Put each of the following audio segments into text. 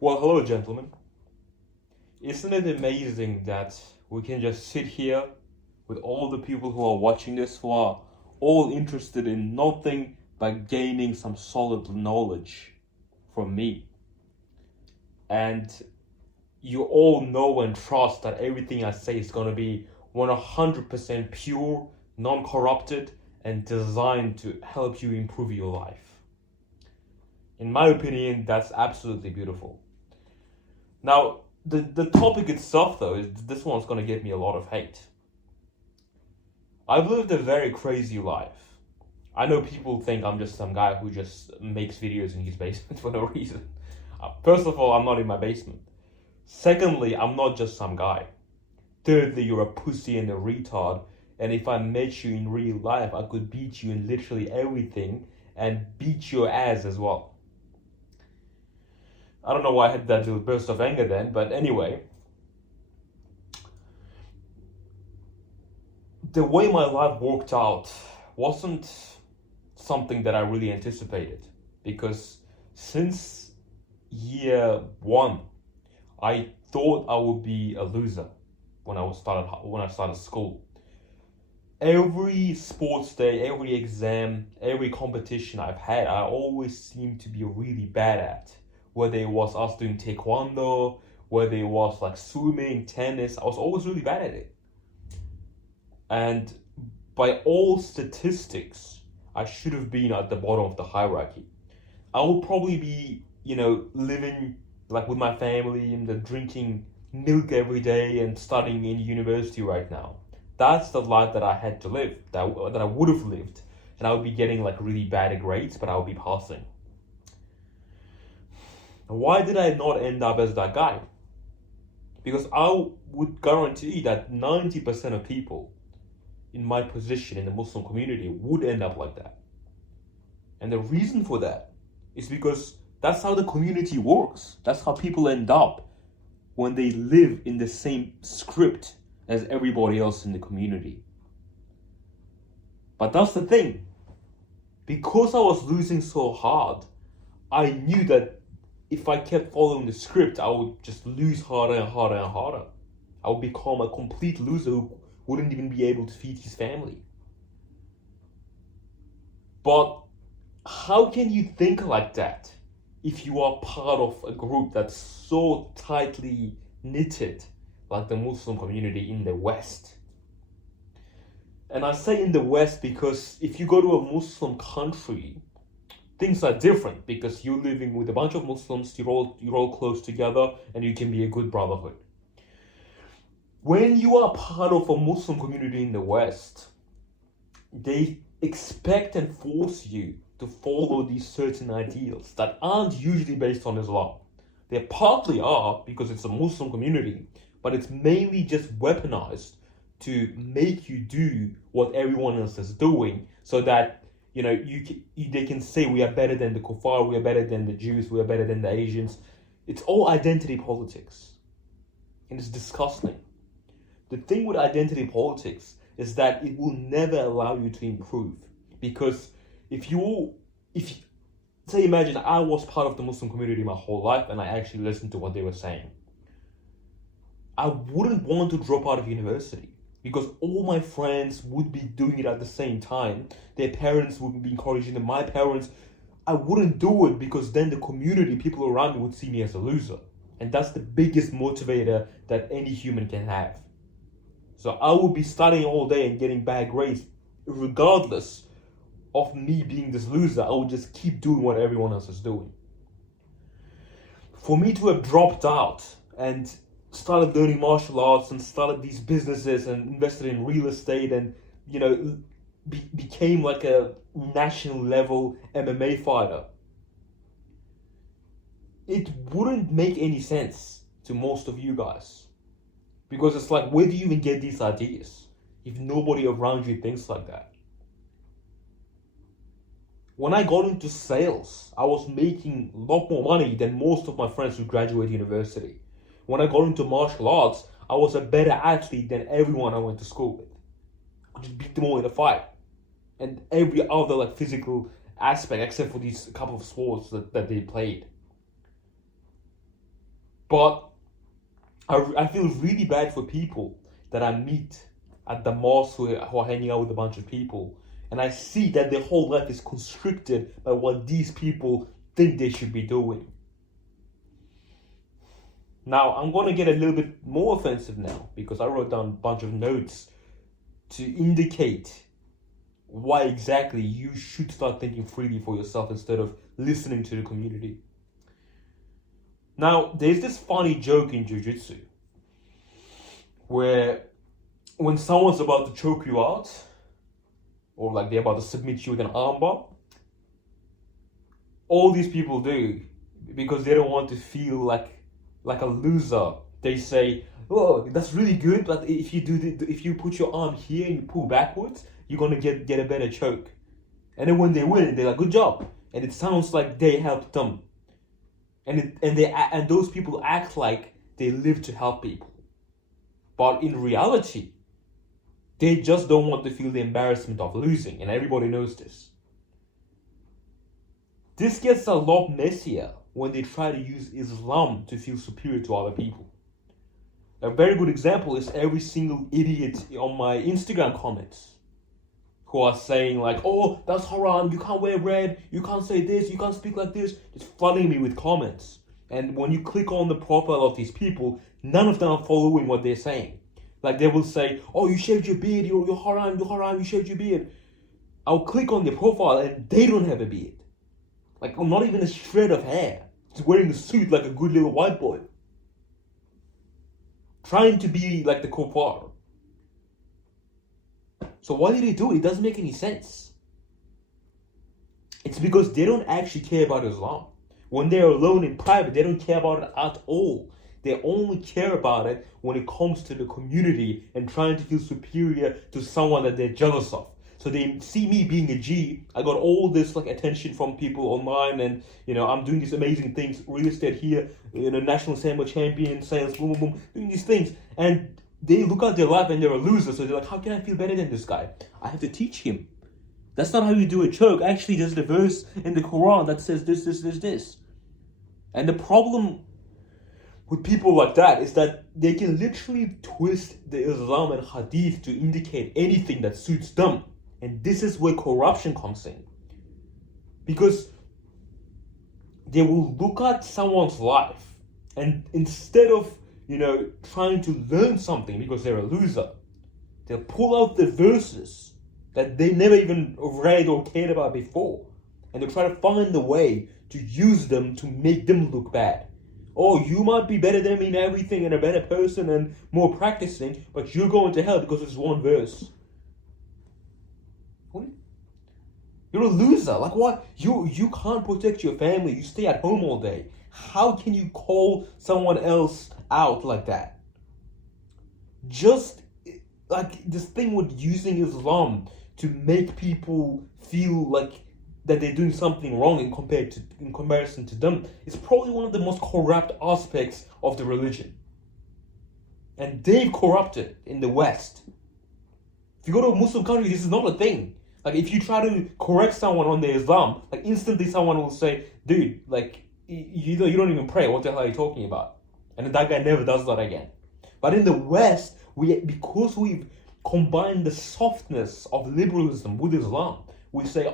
Well, hello, gentlemen. Isn't it amazing that we can just sit here with all the people who are watching this who are all interested in nothing but gaining some solid knowledge from me? And you all know and trust that everything I say is going to be 100% pure, non corrupted, and designed to help you improve your life. In my opinion, that's absolutely beautiful. Now, the topic itself, though, is this one's going to get me a lot of hate. I've lived a very crazy life. I know people think I'm just some guy who just makes videos in his basement for no reason. First of all, I'm not in my basement. Secondly, I'm not just some guy. Thirdly, you're a pussy and a retard. And if I met you in real life, I could beat you in literally everything and beat your ass as well. I don't know why I had that little burst of anger then, but anyway. The way my life worked out wasn't something that I really anticipated, because since year one, I thought I would be a loser when I started school. Every sports day, every exam, every competition I've had, I always seemed to be really bad at. Whether it was us doing taekwondo, whether it was like swimming, tennis, I was always really bad at it. And by all statistics, I should have been at the bottom of the hierarchy. I would probably be, living like with my family and drinking milk every day and studying in university right now. That's the life that I had to live, that I would have lived. And I would be getting like really bad grades, but I would be passing. Why did I not end up as that guy? Because I would guarantee that 90% of people in my position in the Muslim community would end up like that. And the reason for that is because that's how the community works. That's how people end up when they live in the same script as everybody else in the community. But that's the thing. Because I was losing so hard, I knew that if I kept following the script, I would just lose harder and harder and harder. I would become a complete loser who wouldn't even be able to feed his family. But how can you think like that if you are part of a group that's so tightly knitted like the Muslim community in the West? And I say in the West because if you go to a Muslim country, things are different because you're living with a bunch of Muslims, you're all close together, and you can be a good brotherhood. When you are part of a Muslim community in the West, they expect and force you to follow these certain ideals that aren't usually based on Islam. They partly are because it's a Muslim community, but it's mainly just weaponized to make you do what everyone else is doing so that they can say we are better than the kuffar, we are better than the Jews, we are better than the Asians. It's all identity politics. And it's disgusting. The thing with identity politics is that it will never allow you to improve. Because imagine I was part of the Muslim community my whole life and I actually listened to what they were saying. I wouldn't want to drop out of university, because all my friends would be doing it at the same time. Their parents would be encouraging them. My parents, I wouldn't do it because then the community, people around me would see me as a loser. And that's the biggest motivator that any human can have. So I would be studying all day and getting bad grades. Regardless of me being this loser, I would just keep doing what everyone else is doing. For me to have dropped out and started learning martial arts and started these businesses and invested in real estate and became like a national level MMA fighter, it wouldn't make any sense to most of you guys, because it's like, where do you even get these ideas if nobody around you thinks like that? When I got into sales, I was making a lot more money than most of my friends who graduated university. When I got into martial arts, I was a better athlete than everyone I went to school with. I just beat them all in a fight. And every other physical aspect, except for these couple of sports that they played. But I feel really bad for people that I meet at the mosque who are hanging out with a bunch of people, and I see that their whole life is constricted by what these people think they should be doing. Now, I'm going to get a little bit more offensive now because I wrote down a bunch of notes to indicate why exactly you should start thinking freely for yourself instead of listening to the community. Now, there's this funny joke in Jiu-Jitsu where when someone's about to choke you out, or like they're about to submit you with an armbar, all these people do, because they don't want to feel like a loser, they say, "Oh, that's really good, but if you put your arm here and you pull backwards, you're gonna get a better choke." And then when they win, they're like, "Good job," and it sounds like they helped them, and those people act like they live to help people, but in reality, they just don't want to feel the embarrassment of losing, and everybody knows this. This gets a lot messier when they try to use Islam to feel superior to other people. A very good example is every single idiot on my Instagram comments who are saying like, "Oh, that's haram, you can't wear red, you can't say this, you can't speak like this," just flooding me with comments. And when you click on the profile of these people, none of them are following what they're saying. Like they will say, "Oh, you shaved your beard, you're haram, you shaved your beard." I'll click on their profile and they don't have a beard. Like, not even a shred of hair. He's wearing a suit like a good little white boy. Trying to be like the kuffar. So why did he do it? It doesn't make any sense. It's because they don't actually care about Islam. When they're alone in private, they don't care about it at all. They only care about it when it comes to the community and trying to feel superior to someone that they're jealous of. So they see me being a G. I got all this like attention from people online, and I'm doing these amazing things. Real estate here, national samba champion, sales, boom, boom, boom, doing these things, and they look at their life and they're a loser. So they're like, "How can I feel better than this guy? I have to teach him. That's not how you do a choke. Actually, there's the verse in the Quran that says this." And the problem with people like that is that they can literally twist the Islam and Hadith to indicate anything that suits them. And this is where corruption comes in. Because they will look at someone's life and instead of, trying to learn something because they're a loser, they'll pull out the verses that they never even read or cared about before. And they'll try to find a way to use them to make them look bad. "Oh, you might be better than me in everything and a better person and more practicing, but you're going to hell because it's one verse." What? You're a loser. Like what? You can't protect your family. You stay at home all day. How can you call someone else out like that? Just like this thing with using Islam to make people feel like that they're doing something wrong in comparison to them is probably one of the most corrupt aspects of the religion. And they've corrupted in the West. If you go to a Muslim country, this is not a thing. Like if you try to correct someone on their Islam, like instantly someone will say, "Dude, like you don't even pray. What the hell are you talking about?" And that guy never does that again. But in the West, because we've combined the softness of liberalism with Islam, we say,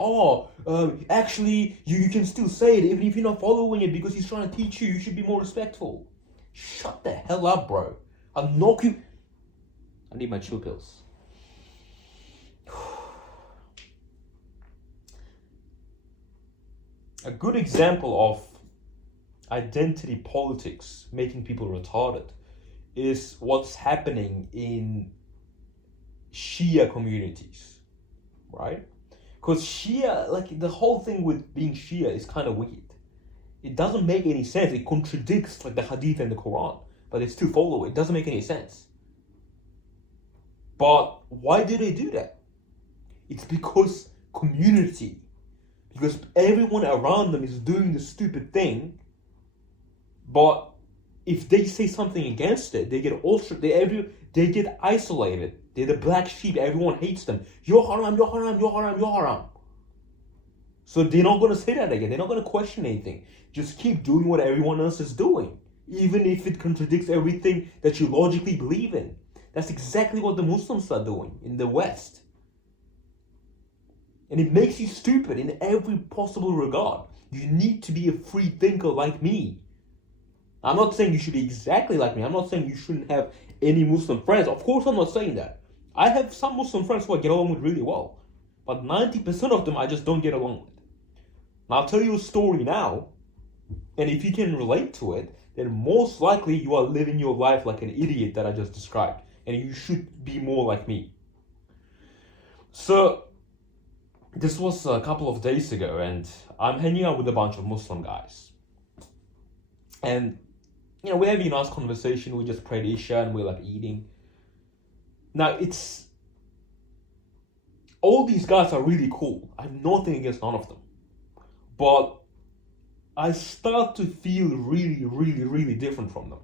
actually, you can still say it even if you're not following it because he's trying to teach you. You should be more respectful. Shut the hell up, bro. I'll knock you. I need my chill pills. A good example of identity politics making people retarded is what's happening in Shia communities, right? Because Shia, like the whole thing with being Shia is kind of weird. It doesn't make any sense. It contradicts like the Hadith and the Quran, but they still follow it. It doesn't make any sense. But why do they do that? It's because community. Because everyone around them is doing the stupid thing, but if they say something against it, they get they get isolated. They're the black sheep. Everyone hates them. You're haram, you're haram, you're haram, you're haram. So they're not going to say that again. They're not going to question anything. Just keep doing what everyone else is doing. even if it contradicts everything that you logically believe in. That's exactly what the Muslims are doing in the West. And it makes you stupid in every possible regard. You need to be a free thinker like me. I'm not saying you should be exactly like me. I'm not saying you shouldn't have any Muslim friends. Of course, I'm not saying that. I have some Muslim friends who I get along with really well. But 90% of them I just don't get along with. And I'll tell you a story now. And if you can relate to it, then most likely you are living your life like an idiot that I just described. And you should be more like me. So, this was a couple of days ago, and I'm hanging out with a bunch of Muslim guys. And, we're having a nice conversation. We just prayed Isha and we're like eating. Now, all these guys are really cool. I have nothing against none of them. But I start to feel really, really, really different from them.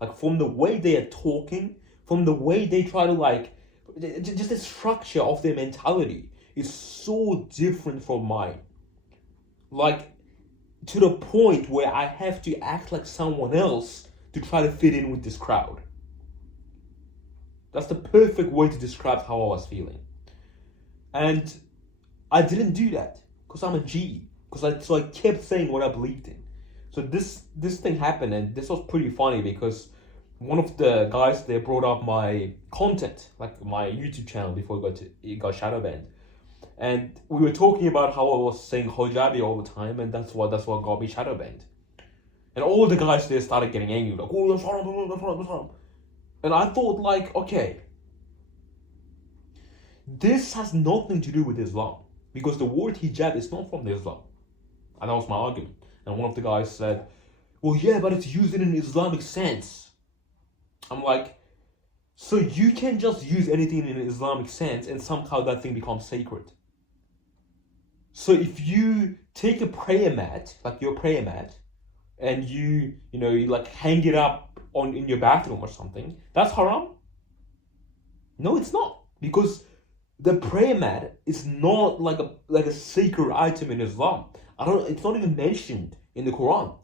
Like, from the way they are talking, from the way they try to, just the structure of their mentality is so different from mine. Like, to the point where I have to act like someone else to try to fit in with this crowd. That's the perfect way to describe how I was feeling. And I didn't do that because I'm a G. So I kept saying what I believed in. So this thing happened, and this was pretty funny because one of the guys there brought up my content, like my YouTube channel before it got shadow banned. And we were talking about how I was saying hijabi all the time, and that's what got me shadow banned. And all the guys there started getting angry, like, oh, that's haram. And I thought, okay, this has nothing to do with Islam, because the word hijab is not from Islam. And that was my argument. And one of the guys said, well, yeah, but it's used in an Islamic sense. I'm like, so you can just use anything in an Islamic sense and somehow that thing becomes sacred. So if you take a prayer mat, like your prayer mat, and you hang it up in your bathroom or something, that's haram? No, it's not. Because the prayer mat is not like a sacred item in Islam. It's not even mentioned in the Quran.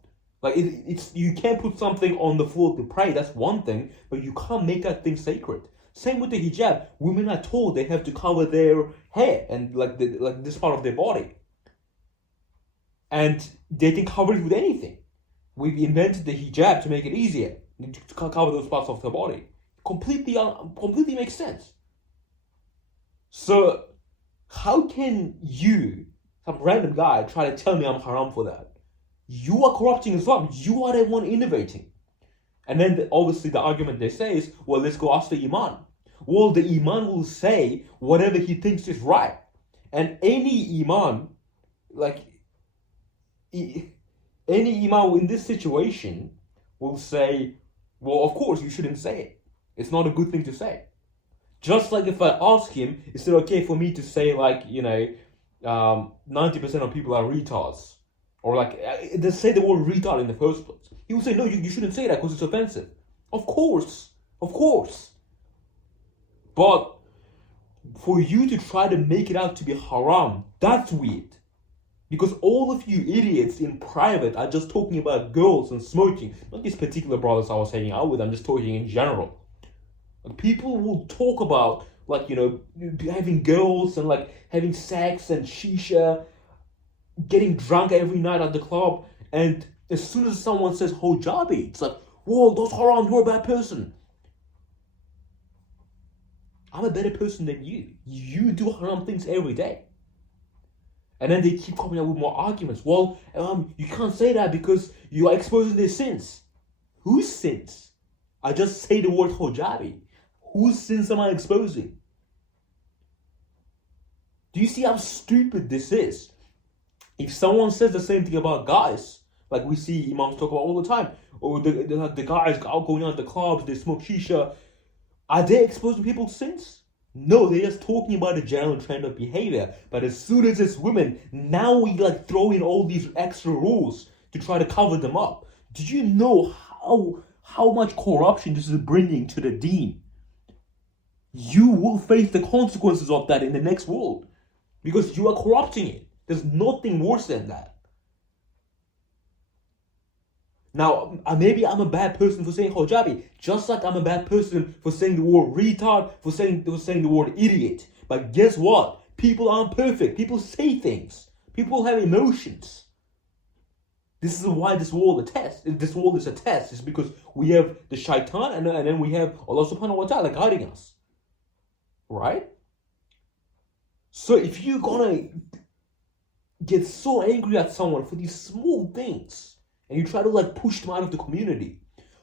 It's you can't put something on the floor to pray, that's one thing, but you can't make that thing sacred. Same with the hijab. Women are told they have to cover their hair and this part of their body. And they can cover it with anything. We've invented the hijab to make it easier to cover those parts of the body. Completely makes sense. So, how can you, some random guy, try to tell me I'm haram for that? You are corrupting Islam. You are the one innovating. And then obviously the argument they say is, well, let's go ask the Imam. Well, the Imam will say whatever he thinks is right. And any Imam in this situation will say, well, of course you shouldn't say it. It's not a good thing to say. Just like if I ask him, is it okay for me to say 90% of people are retards? Or they say the word retard in the first place. He will say, no, you shouldn't say that because it's offensive. Of course. But for you to try to make it out to be haram, that's weird. Because all of you idiots in private are just talking about girls and smoking. Not these particular brothers I was hanging out with, I'm just talking in general. People will talk about, having girls and, having sex and shisha, getting drunk every night at the club, and as soon as someone says hijabi, it's like, whoa, that's haram, you're a bad person. I'm a better person than you. You do haram things every day. And then they keep coming up with more arguments. Well, you can't say that because you are exposing their sins. Whose sins? I just say the word hijabi. Whose sins am I exposing? Do you see how stupid this is? If someone says the same thing about guys, like we see imams talk about all the time, or the guys out going out to the clubs, they smoke shisha, are they exposing people's sins? No, they're just talking about the general trend of behavior. But as soon as it's women, now we throw in all these extra rules to try to cover them up. Do you know how much corruption this is bringing to the deen? You will face the consequences of that in the next world because you are corrupting it. There's nothing worse than that. Now, maybe I'm a bad person for saying hijabi, just like I'm a bad person for saying the word retard, for saying the word idiot. But guess what? People aren't perfect. People say things. People have emotions. This is why this world is a test. This world is a test. It's because we have the shaitan and then we have Allah subhanahu wa ta'ala guiding us. Right? So if you're gonna get so angry at someone for these small things and you try to like push them out of the community,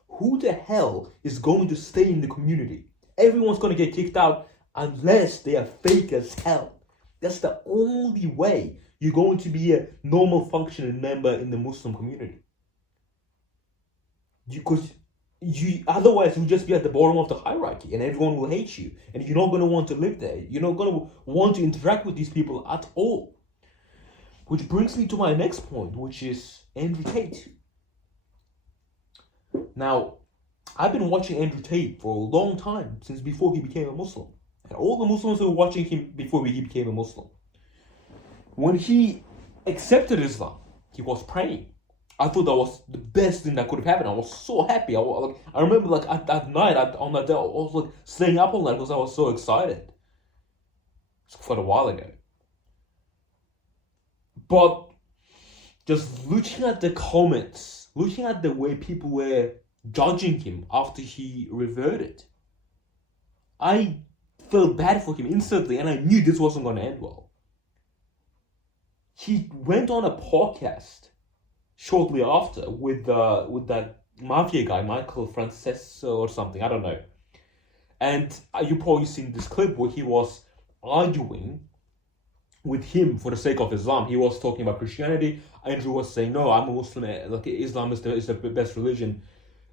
who the hell is going to stay in the community? Everyone's gonna get kicked out unless they are fake as hell. That's the only way you're going to be a normal functioning member in the Muslim community. Otherwise you'll just be at the bottom of the hierarchy and everyone will hate you and you're not going to want to live there. You're not going to want to interact with these people at all. Which brings me to my next point, which is Andrew Tate. Now, I've been watching Andrew Tate for a long time, since before he became a Muslim. And all the Muslims who were watching him before he became a Muslim. When he accepted Islam, he was praying. I thought that was the best thing that could have happened. I was so happy. I remember like at night, on that day, I was like staying up all night because I was so excited. It's quite a while ago. But just looking at the comments, looking at the way people were judging him after he reverted, I felt bad for him instantly and I knew this wasn't going to end well. He went on a podcast shortly after with that mafia guy, Michael Francesco or something, I don't know. And you've probably seen this clip where he was arguing with him for the sake of Islam. He was talking about Christianity. Andrew was saying, no, I'm a Muslim, like Islam is the best religion.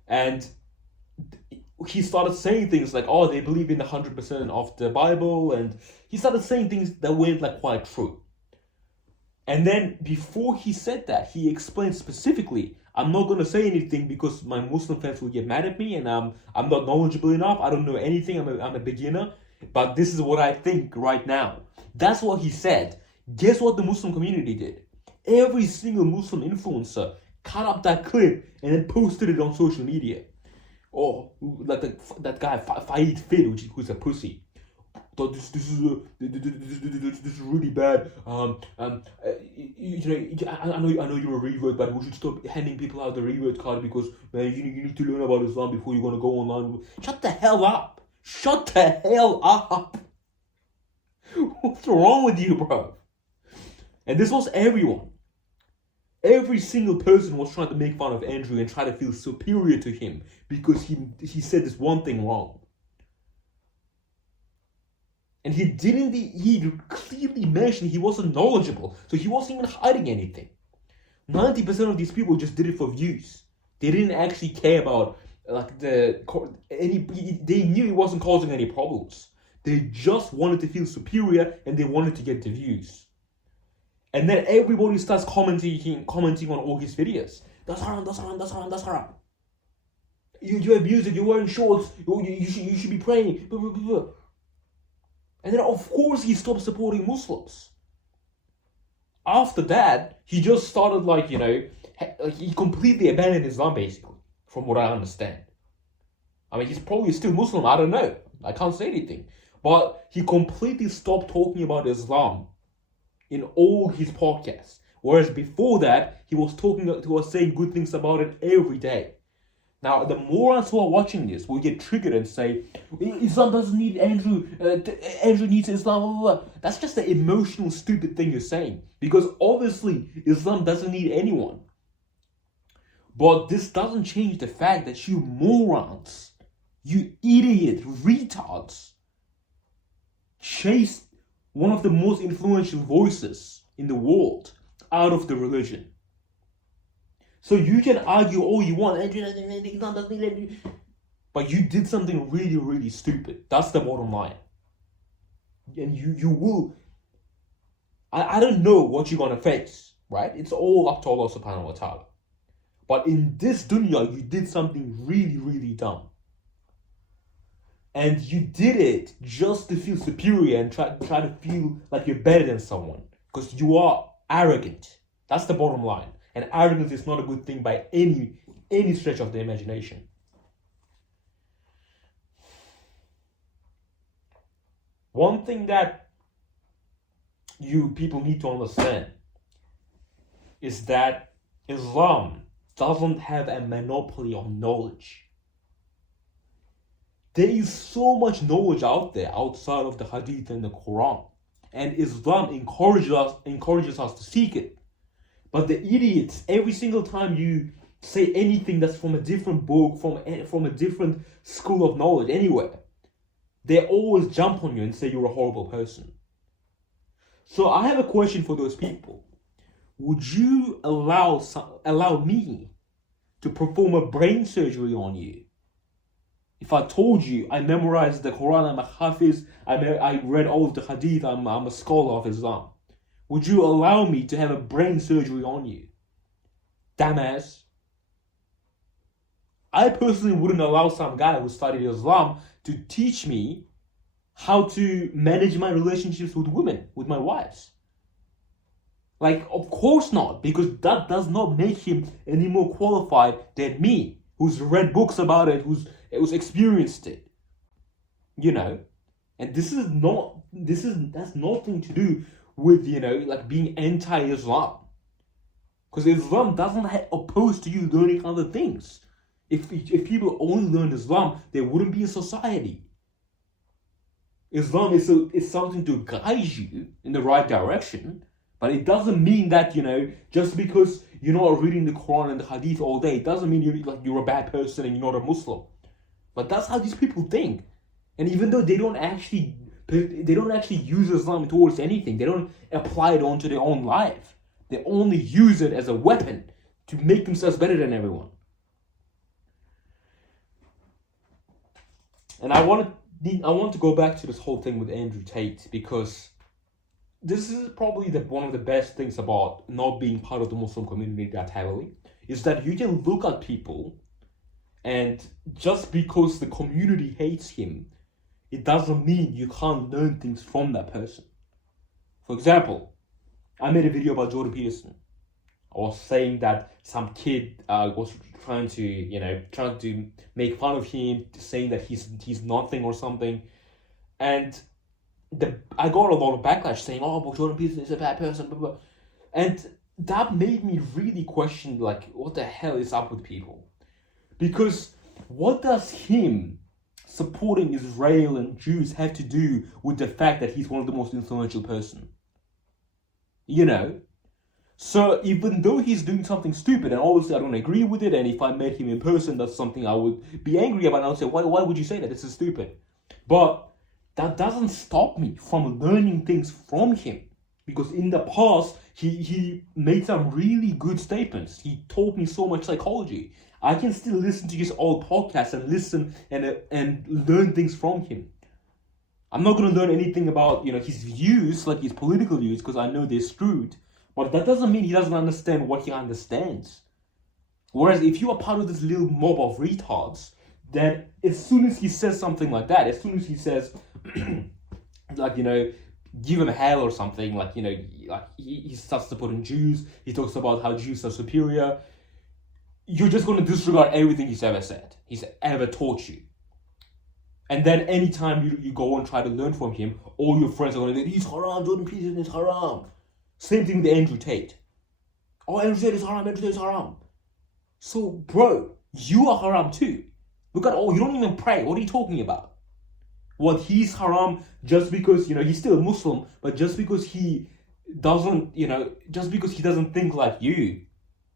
And he started saying things like, oh, they believe in 100% of the Bible. And he started saying things that weren't like quite true. And then before he said that, he explained specifically, I'm not going to say anything because my Muslim friends will get mad at me and I'm not knowledgeable enough. I don't know anything. I'm a beginner. But this is what I think right now. That's what he said. Guess what the Muslim community did? Every single Muslim influencer cut up that clip and then posted it on social media. Oh, like that guy, Faid Fid, who's a pussy. This is really bad. I know you're a revert, but we should stop handing people out the revert card because man, you need to learn about Islam before you're gonna go online. Shut the hell up! Shut the hell up! What's wrong with you, bro? And this was everyone. Every single person was trying to make fun of Andrew and try to feel superior to him because he said this one thing wrong. And he clearly mentioned he wasn't knowledgeable, so he wasn't even hiding anything. 90% of these people just did it for views. They didn't actually care about they knew it wasn't causing any problems. They just wanted to feel superior and they wanted to get the views. And then everybody starts commenting on all his videos. That's haram, that's haram, that's haram, that's haram. You have music, you're wearing shorts, you should be praying. Blah, blah, blah. And then of course he stopped supporting Muslims. After that, he just started he completely abandoned Islam basically, from what I understand. I mean, he's probably still Muslim, I don't know. I can't say anything. But he completely stopped talking about Islam in all his podcasts. Whereas before that, he was saying good things about it every day. Now, the morons who are watching this will get triggered and say, Islam doesn't need Andrew, Andrew needs Islam, blah, blah, blah. That's just an emotional, stupid thing you're saying. Because obviously, Islam doesn't need anyone. But this doesn't change the fact that you morons, you idiot retards, chased one of the most influential voices in the world out of the religion. So you can argue all you want, but you did something really, really stupid. That's the bottom line. And you will, I don't know what you're going to face, right? It's all up to Allah subhanahu wa ta'ala. But in this dunya, you did something really, really dumb. And you did it just to feel superior and try to feel like you're better than someone. Because you are arrogant. That's the bottom line. And arrogance is not a good thing by any any stretch of the imagination. One thing that you people need to understand is that Islam doesn't have a monopoly on knowledge. There is so much knowledge out there outside of the Hadith and the Quran, and Islam encourages us to seek it. But the idiots, every single time you say anything that's from a different book, from a different school of knowledge, anywhere, they always jump on you and say you're a horrible person. So I have a question for those people. Would you allow me to perform a brain surgery on you if I told you I memorized the Quran, I'm a Hafiz, I read all of the Hadith, I'm a scholar of Islam? Would you allow me to have a brain surgery on you? Dumbass. I personally wouldn't allow some guy who studied Islam to teach me how to manage my relationships with women, with my wives. Like, of course not, because that does not make him any more qualified than me, who's read books about it, who's experienced it. You know? And that's nothing to do with, like being anti-Islam. Because Islam doesn't oppose to you learning other things. If people only learned Islam, there wouldn't be a society. Islam is something to guide you in the right direction, but it doesn't mean that, just because you're not reading the Quran and the Hadith all day, it doesn't mean you're a bad person and you're not a Muslim. But that's how these people think. And even though they don't actually use Islam towards anything, they don't apply it onto their own life. They only use it as a weapon to make themselves better than everyone. And I want to go back to this whole thing with Andrew Tate, because this is probably one of the best things about not being part of the Muslim community that heavily, is that you can look at people, and just because the community hates him, it doesn't mean you can't learn things from that person. For example, I made a video about Jordan Peterson. I was saying that some kid was trying to make fun of him, saying that he's nothing or something, and I got a lot of backlash saying, "Oh, but Jordan Peterson is a bad person," blah, blah. And that made me really question, like, what the hell is up with people? Because what does him supporting Israel and Jews have to do with the fact that he's one of the most influential person? So even though he's doing something stupid, and obviously I don't agree with it, and if I met him in person, that's something I would be angry about, and I would say, why would you say that? This is stupid. But that doesn't stop me from learning things from him, because in the past, he made some really good statements. He taught me so much psychology. I can still listen to his old podcasts and listen and learn things from him. I'm not going to learn anything about, his views, like his political views, because I know they're screwed. But that doesn't mean he doesn't understand what he understands. Whereas if you are part of this little mob of retards, then as soon as he says something like that, as soon as he says, give him hell or something, he starts to put in Jews, he talks about how Jews are superior, you're just going to disregard everything he's ever said, he's ever taught you. And then anytime you go and try to learn from him, all your friends are going to say, he's haram, Jordan Peterson is haram. Same thing with Andrew Tate. Oh, Andrew Tate is haram, Andrew Tate is haram. So, bro, you are haram too. Look at you don't even pray. What are you talking about? What, he's haram just because, he's still a Muslim, but just because he doesn't, just because he doesn't think like you,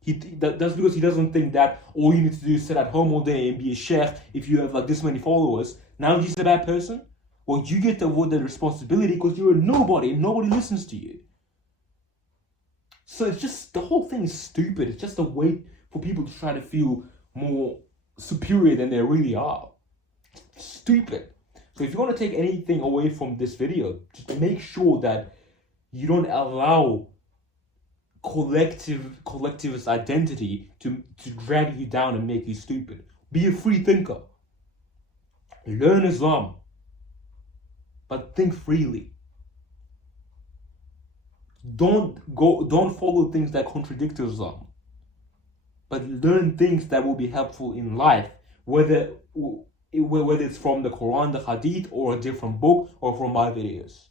that's because he doesn't think that all you need to do is sit at home all day and be a sheikh if you have this many followers. Now he's a bad person? Well, you get to avoid that responsibility because you're a nobody and nobody listens to you. So it's just, the whole thing is stupid. It's just a way for people to try to feel more superior than they really are. It's stupid. So if you want to take anything away from this video, just make sure that you don't allow collectivist identity to drag you down and make you stupid. Be a free thinker. Learn Islam, but think freely. Don't follow things that contradict Islam. but learn things that will be helpful in life, whether it's from the Quran, the Hadith, or a different book, or from my videos.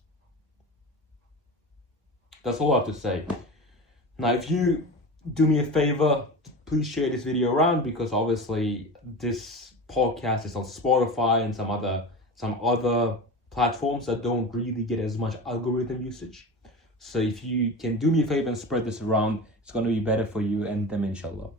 That's all I have to say. Now, if you do me a favor, please share this video around, because obviously this podcast is on Spotify and some other platforms that don't really get as much algorithm usage. So if you can do me a favor and spread this around, it's going to be better for you and them, inshallah.